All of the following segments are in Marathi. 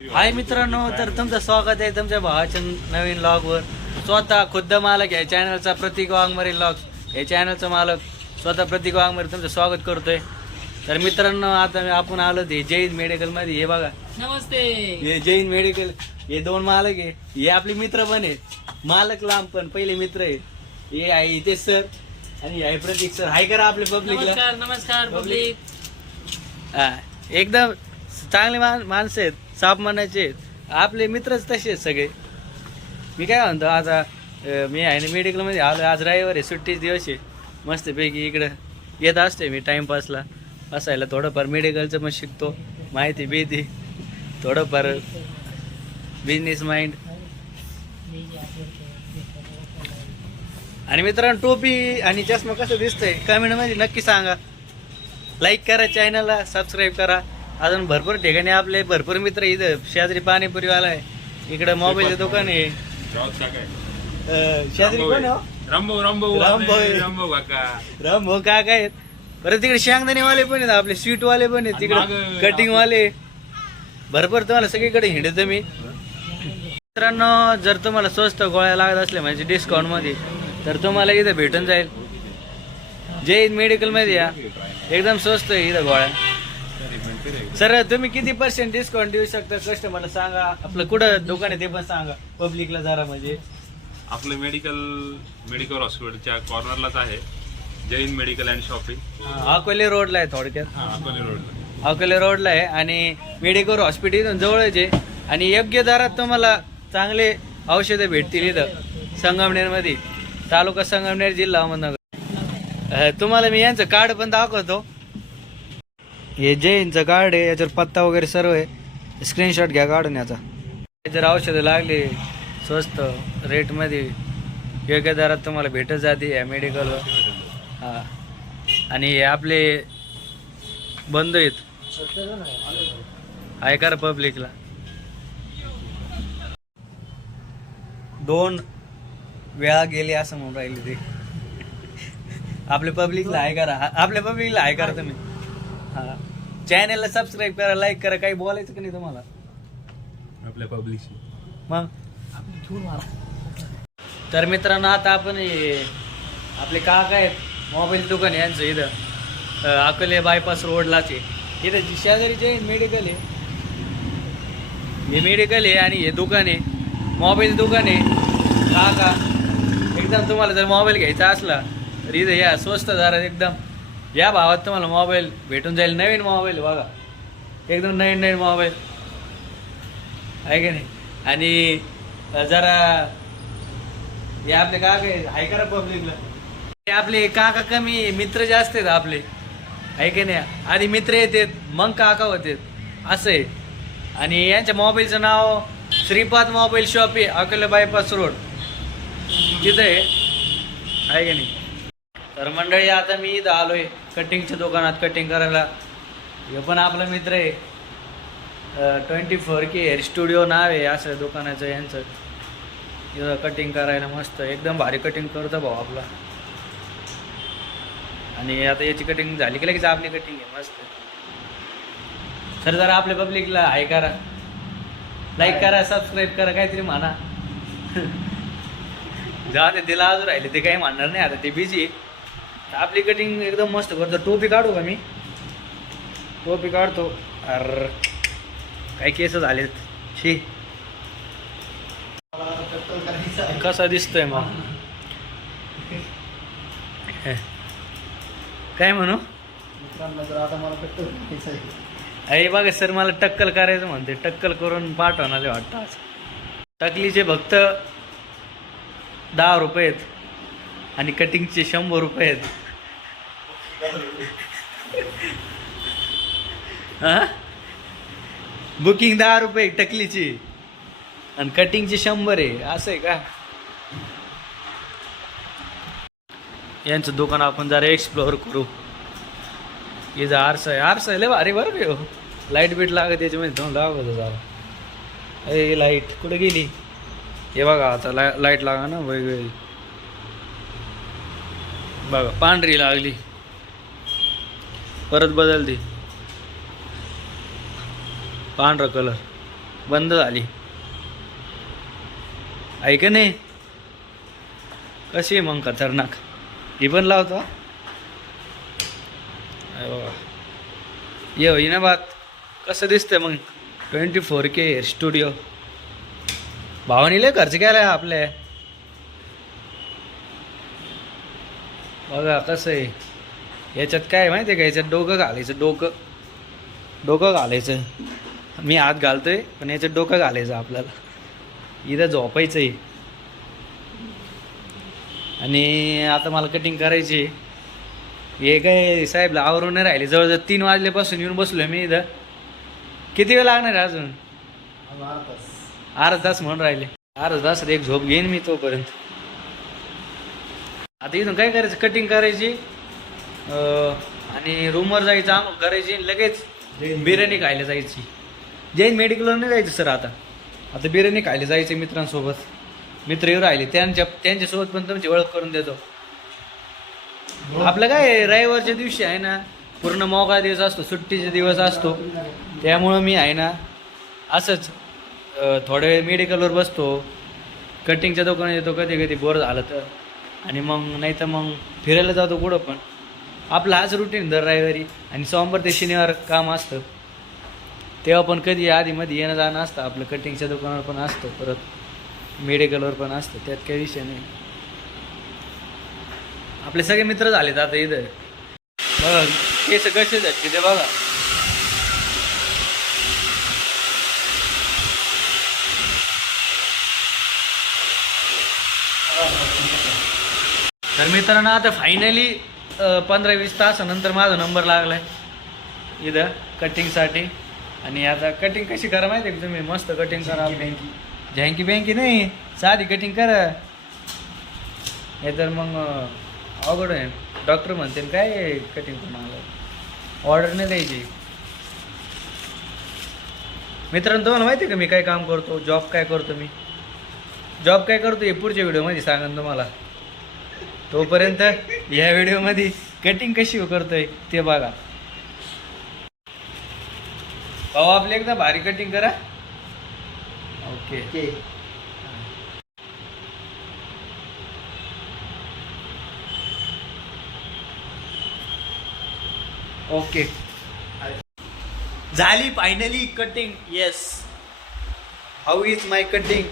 हाय मित्रांनो, तर तुमचं स्वागत आहे तुमच्या भावाच्या नवीन व्लॉगवर. स्वतः खुद्द मालक या चॅनलचा प्रतीक वाघमारे व्लॉग्स या चॅनलचा मालक स्वतः प्रतीक वाघमारे तुमचं स्वागत करतोय. तर मित्रांनो, आता आपण आलो ते जैन मेडिकल मध्ये. हे बघा, नमस्ते. हे जैन मेडिकल, हे दोन मालक आहे. हे आपले मित्र पण आहेत, मालक लांब पण पहिले मित्र आहे. हे आहे इथे सर आणि आहे प्रतीक सर. हाय करा आपले पब्लिकला. नमस्कार नमस्कार पब्लिक. हा, एकदम चांगले माणसं आहेत, साफ मनाचे आहेत. आपले मित्रच तसे आहेत सगळे. मी काय म्हणतो, आता मी आहे ना मेडिकलमध्ये आलो. आज रविवार आहे, सुट्टीच दिवस आहे. मस्तपैकी इकडं येत असते मी टाईमपासला बसायला. थोडंफार मेडिकलचं पण शिकतो, माहिती भीती, थोडंफार बिझनेस माइंड. आणि मित्रांनो, टोपी आणि चष्मा कसं दिसतंय कमेंटमध्ये नक्की सांगा. लाईक करा, चॅनलला सबस्क्राईब करा. अजून भरपूर ठिकाणी आपले भरपूर मित्र. इथं शेजारी पाणीपुरीवाला आहे, इकडं मोबाईलचं दुकान आहे. शेजारी कोण आहे? रामभाऊ काका आहेत. परत तिकडे शेंगदाणेवाले पण आहेत, आपले स्वीटवाले पण आहेत, तिकडे कटिंगवाले. भरपूर तुम्हाला सगळीकडे हिंडतो मी. मित्रांनो, जर तुम्हाला स्वस्त गोळ्या लागत असल्या म्हणजे डिस्काउंट मध्ये, तर तुम्हाला इथं भेटून जाईल. जैन मेडिकल मध्ये या, एकदम स्वस्त आहे इथं गोळ्या. सर, तुम्ही किती % डिस्काउंट देऊ शकता कस्टमरला सांगा. आपलं कुठं दुकान आहे ते पण सांगा पब्लिकला जरा. म्हणजे आपलं मेडिकल हॉस्पिटलच्या कॉर्नरलाच आहे Jain medical and shopping. Akole रोडला आहे थोडक्यात. अकोले रोडला. अकोले रोडला आहे आणि मेडिकल हॉस्पिटल इथून जवळच आहे. आणि योग्य दरात तुम्हाला चांगले औषधं भेटतील इथं संगमनेरमध्ये, तालुका संगमनेर, जिल्हा अहमदनगर. तुम्हाला मी यांचं कार्ड पण दाखवतो. हे जैनचं कार्ड आहे, याच्यावर पत्ता वगैरे सर्व आहे. स्क्रीनशॉट घ्या काढून याचा. जर औषधं लागली स्वस्त रेटमध्ये योग्य दरात तुम्हाला भेटत जाते या मेडिकलवर. हां, आणि हे आपले बंधू आहेत, ऐका पब्लिकला. 2 वेळा गेले असं म्हणून राहिले ते. आपल्या पब्लिकला ऐका, आपल्या पब्लिकला ऐका तुम्ही. हा, चॅनलला सबस्क्राईब करा, लाईक करा. काही बोलायचं की नाही तुम्हाला आपल्या पब्लिकशी मग? तर मित्रांनो, आता आपण आपले काका आहेत, मोबाईल दुकान आहे यांचं इथं अकोले बायपास रोडलाच आहे. इथं शेजारी जैन मेडिकल आहे, हे मेडिकल आहे आणि हे दुकान आहे, मोबाईल दुकान आहे. काका एकदम, तुम्हाला जर मोबाईल घ्यायचा असला तर इथं या, स्वस्त दरात एकदम या भावात तुम्हाला मोबाईल भेटून जाईल. नवीन मोबाईल बघा, एकदम नवीन नवीन मोबाईल आहे की नाही. आणि जरा हे आपले काका आहे करा पब्लिकला. आपले काका कमी, मित्र जास्त आहेत आपले, आहे की नाही. आधी मित्र येतात मग काका होते असं आहे. आणि यांच्या मोबाईलचं नाव श्रीपाद मोबाईल शॉप आहे, अकोला बायपास रोड तिथं आहे की नाही. तर मंडळी, आता मी इथं आलोय कटिंगच्या दुकानात कटिंग करायला. हे पण आपला मित्र आहे, 24K हेअर स्टुडिओ नाव आहे असं दुकानाचं यांचं. इथं कटिंग करायला मस्त एकदम भारी कटिंग करतो भाऊ आपला. आणि आता याची कटिंग झाली की लगेच आपली कटिंग आहे मस्त. सर, जरा आपल्या पब्लिकला हाय करा, लाईक करा, सबस्क्राईब करा, काहीतरी म्हणा. जा ते तिला अजून राहिले ते काही म्हणणार नाही, आता ते बिझी. आपली कटिंग एकदम मस्त करतो. टोपी काढू का मी? टोपी काढतो. अरे काही केस झालेत शी. कसा दिसतोय मग? काय म्हणू? अरे बघा सर, मला टक्कल करायचं म्हणते. टक्कल करून पाठवणार वाटतं. टकलीचे फक्त 10 रुपये आहेत आणि कटिंगचे 100 रुपये आहेत. हा, बुकिंग 10 रुपये टकलीची आणि कटिंगची 100 आहे. असं आहे का? यांचं दुकान आपण जरा एक्सप्लोअर करू. इथं आरसा आहे, आरसा आहे लय भारी बरं का. लाईट बीट लागत याच्यामध्ये, तुम्हाला दाखवतो जरा. ए, लाईट कुठे गेली? हे बघा, आता लाईट लागा ना वेगवेगळी. बघा, पांढरी लागली, परत बदलती. पांढरा कलर. बंद झाली. ऐक नाही कशी आहे मग खतरनाक. ही पण लावतो. अरे बाबा ये होई ना बात. कसं दिसतंय मग 24K स्टुडिओ. भावानी लय खर्च केलाय आपल्या. बघा कसं आहे. याच्यात काय माहिती आहे का, याच्यात डोकं घालायचं. डोकं घालायचं. मी हात घालतोय पण याच्यात डोकं घालायचं आपल्याला. इथं झोपायचं आहे. आणि आता मला कटिंग करायची. हे काय साहेबला आवरून नाही राहिले. जवळजवळ 3 वाजल्यापासून येऊन बसलोय मी इथं. किती वेळ लागणार आहे अजून? अर्धा तास म्हणून राहिले. अर्धा तासात एक झोप घेईन मी तोपर्यंत. आता इथून काय करायचं, कटिंग करायची आणि रूमवर जायचं, आंघोळ करायची, लगेच बिर्याणी खायला जायची. जैन मेडिकलवर नाही जायचं सर. आता बिर्याणी खायला जायचं मित्रांसोबत. मित्र येऊ राहिले त्यांच्यासोबत पण तुमची ओळख करून देतो. आपलं काय रविवारच्या दिवशी आहे ना, पूर्ण मोकळा दिवस असतो, सुट्टीचा दिवस असतो. त्यामुळं मी आहे ना असंच थोडा वेळ मेडिकलवर बसतो, कटिंगच्या दुकानात येतो कधी कधी बोर झालं तर. आणि मग नाही तर मग फिरायला जातो कुठं पण. आपलं हाच रुटीन दर रविवारी. आणि सोमवार ते शनिवार काम असतं, तेव्हा पण कधी आधीमध्ये येणं जाणं असतं. आपलं कटिंगच्या दुकानावर पण असतं, परत मेडिकलवर पण असतं. त्यात काही विषय नाही. आपले सगळे मित्र झालेत आता इथं. बघा केस कसे जाते ते बघा. तर मित्रांनो आता फायनली 15-20 तासानंतर माझा नंबर लागलाय इथं कटिंगसाठी. आणि आता कटिंग कशी करा माहिती आहे का तुम्ही? मस्त कटिंग करा. झँकी बँकी नाही, साधी कटिंग करा. नाही तर मग अवघड आहे. डॉक्टर म्हणते काय कटिंग करून आलं, ऑर्डर नाही द्यायची. मित्रांनो तुम्हाला माहिती आहे का मी काय काम करतो, जॉब काय करतो? मी जॉब काय करतो हे पुढच्या व्हिडिओमध्ये सांगेन तुम्हाला. तोपर्यंत या व्हिडिओमध्ये कटिंग कशी करतोय ते बघा. भाऊ आपले एकदा भारी कटिंग करा. ओके ओके झाली finally cutting. Yes. How is my cutting?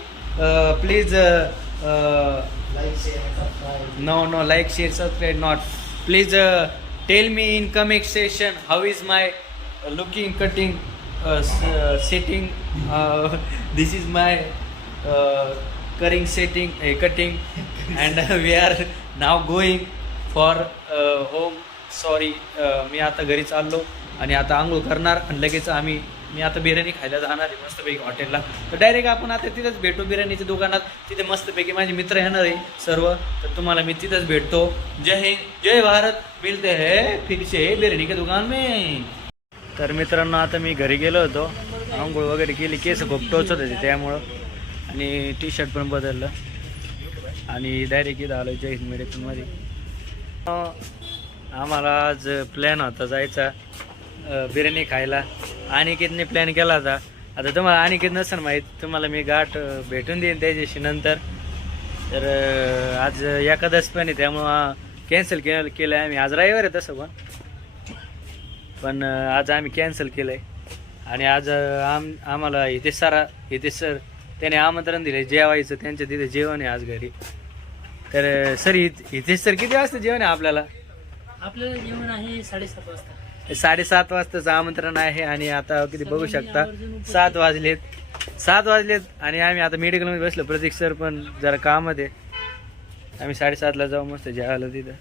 Please no like share subscribe not. Please tell me in comment section how is my looking cutting setting. This is my cutting and we are now going for home. Sorry, मी आता घरी चाललो आणि आता आंघोळ करणार आणि लगेच मी आता बिर्याणी खायला जाणार आहे मस्तपैकी हॉटेलला. तर डायरेक्ट आपण आता तिथंच भेटू बिर्याणीच्या दुकानात. तिथे मस्तपैकी माझे मित्र येणार आहे सर्व. तर तुम्हाला मी तिथंच भेटतो. जय हिंद जय भारत. मिळते है फिर से बिर्याणी के दुकान में. तर मित्रांनो आता मी घरी गेलो होतो, आंघोळ वगैरे केली, केस खूप टोचत होते त्यामुळं, आणि टी शर्ट पण बदललं आणि डायरेक्ट इथं आलो जय हिंद मेडिकलमध्ये. आम्हाला आज प्लॅन होता जायचा बिर्याणी खायला. अनिकेतने प्लॅन केला होता. आता तुम्हाला अनिकेत नसेल माहीत, तुम्हाला मी गाठ भेटून देईन त्याच्याशी नंतर. तर आज एकादश पण आहे त्यामुळं कॅन्सल केलं आहे आम्ही. आज रविवार आहे तसं पण आज आम्ही कॅन्सल केलं आहे. आणि आज आम्हाला हितेश सर त्याने आमंत्रण दिले जेवायचं. त्यांच्या तिथे जेवण आहे आज घरी. तर सर हितेश सर किती वाजता जेवण आहे आपल्याला? आपल्याला जेवण आहे 7:30 वाजता. 7:30 वाजताचं आमंत्रण आहे. आणि आता किती बघू शकता 7 वाजलेत आणि आम्ही आता मेडिकलमध्ये बसलो. प्रतीक सर पण जरा कामात आहे. आम्ही 7:30ला जाऊ मस्त जेवायला तिथं.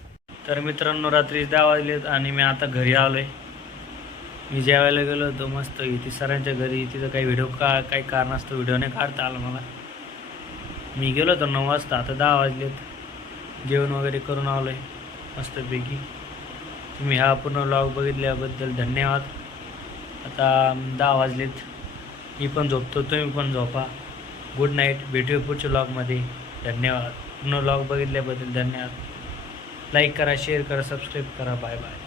तर मित्रांनो रात्री 10 वाजलेत आणि मी आता घरी आलोय. मी जेवायला गेलो होतो मस्त इथे सरांच्या घरी. तिथं काही व्हिडिओ काही कारणास्तव व्हिडिओ नाही काढता आला मला. मी गेलो होतो 9 वाजता. आता 10 वाजलेत. जेवण वगैरे करून आलोय मस्तपैकी. तुम्ही हा पूर्ण व्लॉग बघितल्याबद्दल धन्यवाद. आता 10 वाजलेत. मी पण झोपतो, तुम्ही पण झोपा. Good night. भेटूया पुढच्या व्लॉगमध्ये. धन्यवाद. पूर्ण व्लॉग बघितल्याबद्दल धन्यवाद. लाईक करा, शेअर करा, सबस्क्राईब करा. Bye bye.